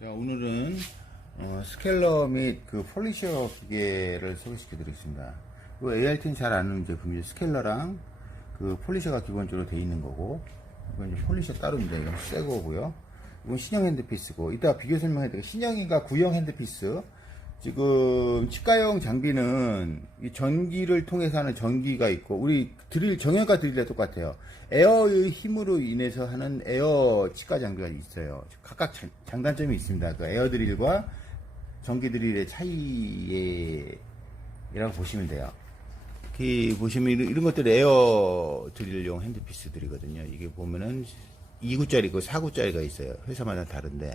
자, 오늘은 어, 스케일러 및 그 폴리셔 기계를 소개시켜 드리겠습니다. 그 ART는 잘 아는 제품이죠. 스케일러랑 그 폴리셔가 기본적으로 돼 있는 거고, 이건 이제 폴리셔 따로입니다. 이건 새 거고요. 이건 신형 핸드피스고, 이따 비교 설명해 드릴게요. 신형인가 구형 핸드피스. 지금 치과용 장비는 이 전기를 통해서 하는 전기가 있고 우리 드릴 정형외과 드릴에 똑같아요. 에어의 힘으로 인해서 하는 에어 치과 장비가 있어요. 각각 장- 장단점이 있습니다. 그 에어 드릴과 전기 드릴의 차이라고 보시면 돼요. 이렇게 보시면 이런, 것들이 에어 드릴용 핸드피스들이거든요. 이게 보면은 2구짜리 있고 4구짜리가 있어요. 회사마다 다른데.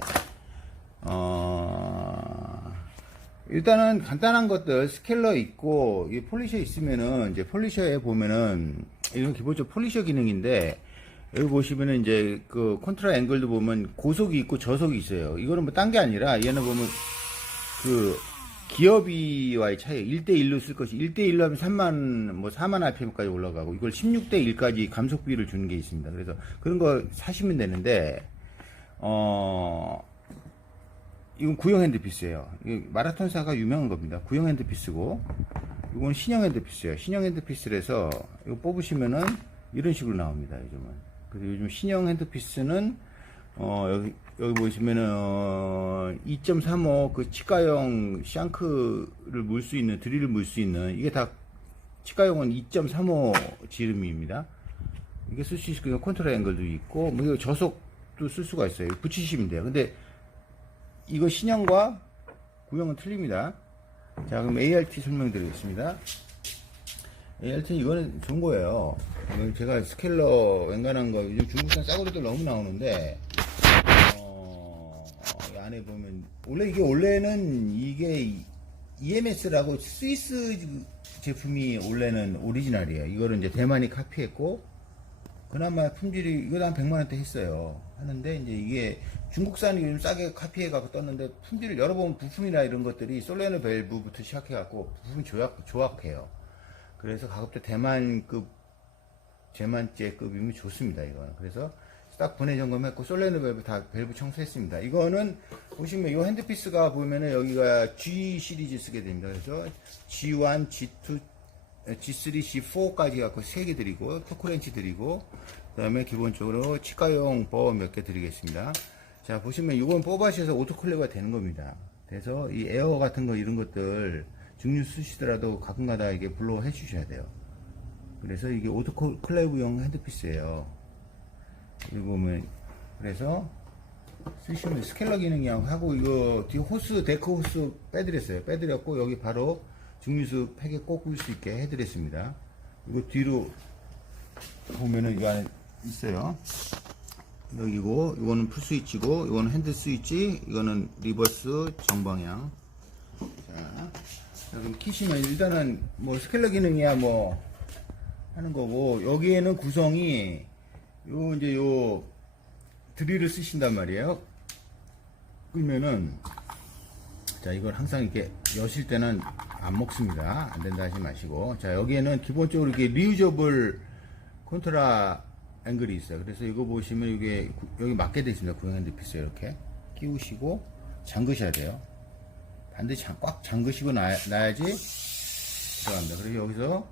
어, 일단은 간단한 것들 스케일러 있고 이 폴리셔 있으면은 이제 폴리셔에 보면은 이건 기본적으로 폴리셔 기능인데 여기 보시면은 이제 그 컨트롤 앵글도 보면 고속이 있고 저속이 있어요. 이거는 뭐 딴 게 아니라 얘는 보면 그 기어비와의 차이 1대1로 쓸 것이 1대1로 하면 3만 뭐 4만 rpm까지 올라가고 이걸 16대1까지 감속비를 주는 게 있습니다. 그래서 그런 거 사시면 되는데 어 이건 구형 핸드피스예요. 이 마라톤사가 유명한 겁니다. 구형 핸드피스고 이건 신형 핸드피스예요. 신형 핸드피스라서 이거 뽑으시면은 이런 식으로 나옵니다. 요즘은. 그래서 요즘 신형 핸드피스는 어 여기 여기 보시면은 어, 2.35 그 치과용 샹크를 물 수 있는 드릴을 물 수 있는 이게 다 치과용은 2.35 지름입니다. 이게 쓸 수 있고 컨트롤 앵글도 있고 뭐 이거 저속도 쓸 수가 있어요. 붙이시면 돼요. 근데 이거 신형과 구형은 틀립니다. 자, 그럼 ART 설명드리겠습니다. ART 이거는 좋은 거예요. 이건 제가 스케일러 웬간한 거 요즘 중국산 싸구려들 너무 나오는데 어, 이 안에 보면 원래 이게 원래는 이게 EMS라고 스위스 제품이 원래는 오리지널이에요. 이거를 이제 대만이 카피했고 그나마 품질이 이거 한 100만 원대 했어요. 하는데 이제 이게 중국산이 요즘 싸게 카피해 갖고 떴는데 품질을 열어보면 부품이나 이런 것들이 솔레노 밸브부터 시작해 갖고 부품이 조약 조악해요. 그래서 가급적 대만급 제만제급이면 좋습니다. 이거는 그래서 딱 분해 점검했고 솔레노 밸브 다 밸브 청소했습니다. 이거는 보시면 이 핸드피스가 보면은 여기가 G 시리즈 쓰게 됩니다. 그래서 G1, G2, G3, G4까지 갖고 3개 드리고, 토크렌치 드리고, 그 다음에 기본적으로 치과용 버몇 개 드리겠습니다. 자, 보시면 이건 뽑아셔서 오토클레버가 되는 겁니다. 그래서 이 에어 같은 거 이런 것들 중류 쓰시더라도 가끔가다 이게 블로우 해 주셔야 돼요. 그래서 이게 오토클레브용 핸드피스예요. 여기 보면, 그래서 쓰시면 스케일러 기능이랑 하고 이거 뒤 호스 데크 호스 빼드렸어요. 빼드렸고 여기 바로 중류수 팩에 꽂을 수 있게 해드렸습니다. 이거 뒤로 보면은 이 안에 있어요. 여기고 이거는 풀 스위치고 이거는 핸드 스위치 이거는 리버스 정방향. 자, 자, 그럼 키시면 일단은 뭐 스케일러 기능이야 뭐 하는 거고 여기에는 구성이 요 이제 요 드릴을 쓰신단 말이에요. 그러면은 자 이걸 항상 이렇게 여실 때는 안 먹습니다. 안 된다 하지 마시고 자 여기에는 기본적으로 이게 리유저블 컨트라 앵글이 있어요. 그래서 이거 보시면 이게 구- 여기 맞게 되어 있습니다. 구형 핸드 피스 이렇게 끼우시고 잠그셔야 돼요. 반드시 잠- 꽉 잠그시고 놔, 놔야지 들어갑니다. 그래서 여기서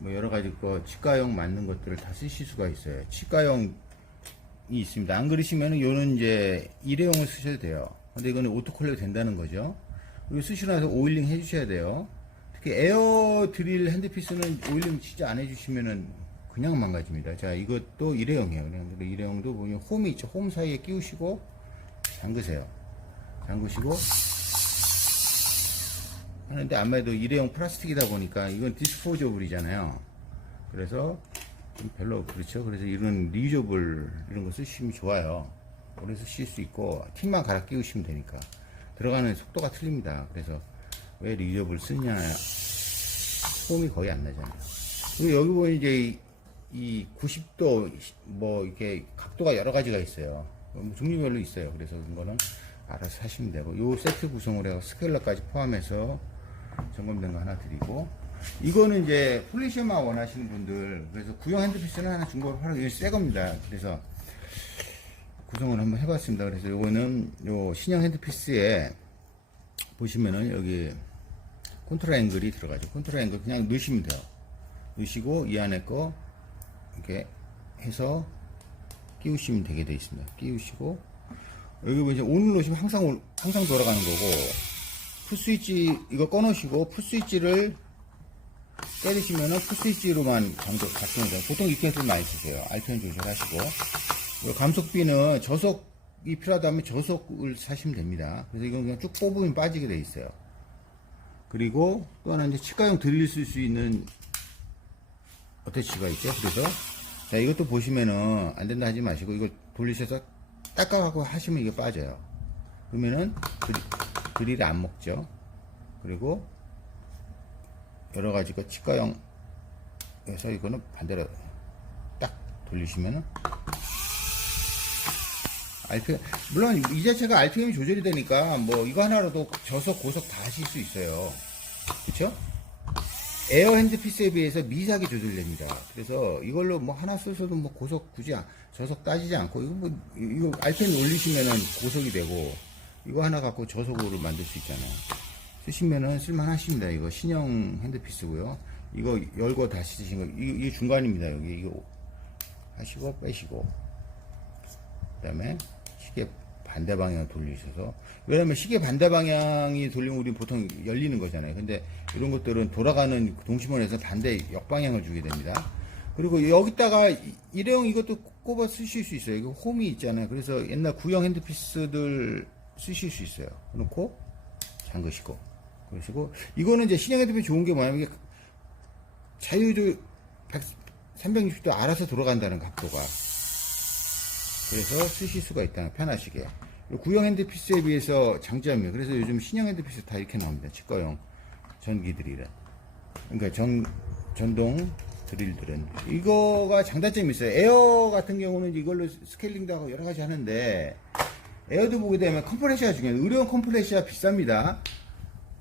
뭐 여러 가지 거 치과용 맞는 것들을 다 쓰실 수가 있어요. 치과용 이 있습니다. 안 그러시면은 요는 이제 일회용을 쓰셔도 돼요. 근데 이거는 오토콜레가 된다는 거죠. 그리고 쓰시고 나서 오일링 해주셔야 돼요. 특히 에어 드릴 핸드피스는 오일링 진짜 안 해주시면은 그냥 망가집니다. 자, 이것도 일회용이에요. 그냥 일회용도 보면 홈이 있죠. 홈 사이에 끼우시고 잠그세요. 잠그시고 하는데 아무래도 일회용 플라스틱이다 보니까 이건 디스포저블이잖아요. 그래서 좀 별로 그렇죠. 그래서 이런 리유저블 이런 거 쓰시면 좋아요. 오래 쓰실 수 있고 팁만 갈아 끼우시면 되니까 들어가는 속도가 틀립니다. 그래서 왜 리유저블 쓰냐 소음이 거의 안 나잖아요. 여기 보면 이제 이, 이 90도 뭐 이렇게 각도가 여러 가지가 있어요. 뭐 종류별로 있어요. 그래서 이거는 알아서 하시면 되고 요 세트 구성을 해서 스케일러까지 포함해서 점검된 거 하나 드리고 이거는 이제 폴리셔마 원하시는 분들 그래서 구형 핸드피스는 하나 중고로 팔아 이거 새 겁니다. 그래서 구성을 한번 해봤습니다. 그래서 요거는 요 신형 핸드피스에 보시면은 여기 컨트롤 앵글이 들어가죠. 컨트롤 앵글 그냥 넣으시면 돼요. 넣으시고 이 안에 거 이렇게 해서 끼우시면 되게 돼 있습니다. 끼우시고 여기 보시면 온을 놓으시면 항상 올- 항상 돌아가는 거고 풋스위치 이거 꺼놓으시고 풋스위치를 때리시면은 풋스위치로만 강도 작동이 돼요. 보통 이렇게 해서 많이 쓰세요. RPM 조절하시고 이 감속비는 저속이 필요하다면 저속을 사시면 됩니다. 그래서 이건 그냥 쭉 뽑으면 빠지게 돼 있어요. 그리고 또 하나 이제 치과용 드릴 쓸 수 있는 어태치가 있죠. 그래서 자 이것도 보시면은 안 된다 하지 마시고 이거 돌리셔서 닦아가고 하시면 이게 빠져요. 그러면은 드릴, 드릴이 안 먹죠. 그리고 여러 가지 그 치과용 해서 이거는 반대로 딱 돌리시면은 RPM 물론 이 자체가 RPM이 조절이 되니까 뭐 이거 하나로도 저속 고속 다 하실 수 있어요. 그렇죠? 에어 핸드피스에 비해서 미세하게 조절됩니다. 그래서 이걸로 뭐 하나 써서도 뭐 고속 굳이 안- 저속 따지지 않고 이거 뭐 이거 RPM 올리시면은 고속이 되고 이거 하나 갖고 저속으로 만들 수 있잖아요. 쓰시면은 쓸만하십니다. 이거 신형 핸드피스고요. 이거 열고 다시 쓰신 거 이게, 이게 중간입니다. 여기 이거 하시고 빼시고 그다음에 시계 반대 방향 돌리셔서 왜냐면 시계 반대 방향이 돌리면 우리 보통 열리는 거잖아요. 근데 이런 것들은 돌아가는 동심원에서 반대 역방향을 주게 됩니다. 그리고 여기다가 이- 일회용 이것도 꼽아 쓰실 수 있어요. 이거 홈이 있잖아요. 그래서 옛날 구형 핸드피스들 쓰실 수 있어요. 놓고 잠그시고 그러시고 이거는 이제 신형 핸드폰 좋은 게 뭐냐면 이게 자유조 360도 알아서 돌아간다는 각도가 그래서 쓰실 수가 있다 편하시게. 구형 핸드피스에 비해서 장점이에요 그래서 요즘 신형 핸드피스 다 이렇게 나옵니다. 치과용 전기 드릴은 그러니까 전 전동 드릴들은. 이거가 장단점이 있어요. 에어 같은 경우는 이걸로 스케일링도 하고 여러 가지 하는데 에어도 보게 되면 컴프레셔가 중요해요. 의료용 컴프레셔가 비쌉니다.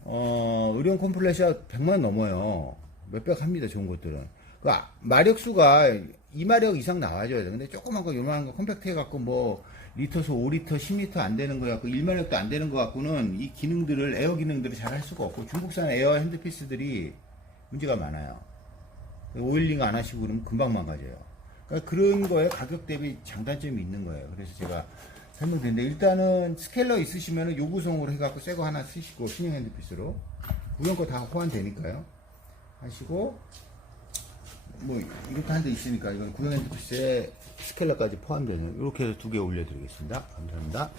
어, 의료용 컴플레시아 100만 넘어요. 몇백 합니다, 좋은 것들은. 그, 아, 마력수가 2마력 이상 나와줘야 돼. 근데 조그만 거, 요만한 거 컴팩트 해갖고 뭐, 리터수 5리터, 10리터 안 되는 거 갖고, 1마력도 안 되는 거 갖고는 이 기능들을, 에어 기능들을 잘 할 수가 없고, 중국산 에어 핸드피스들이 문제가 많아요. 오일링 안 하시고 그러면 금방 망가져요. 그러니까 그런 거에 가격 대비 장단점이 있는 거예요. 그래서 제가 설명드렸는데 일단은 스케일러 있으시면은 요구성으로 해갖고 새 거 하나 쓰시고 신형 핸드피스로 구형 거 다 호환되니까요. 하시고 뭐 이것도 한대 있으니까 이건 구형 핸드피스에 스케일러까지 포함되는 이렇게 해서 두 개 올려드리겠습니다. 감사합니다.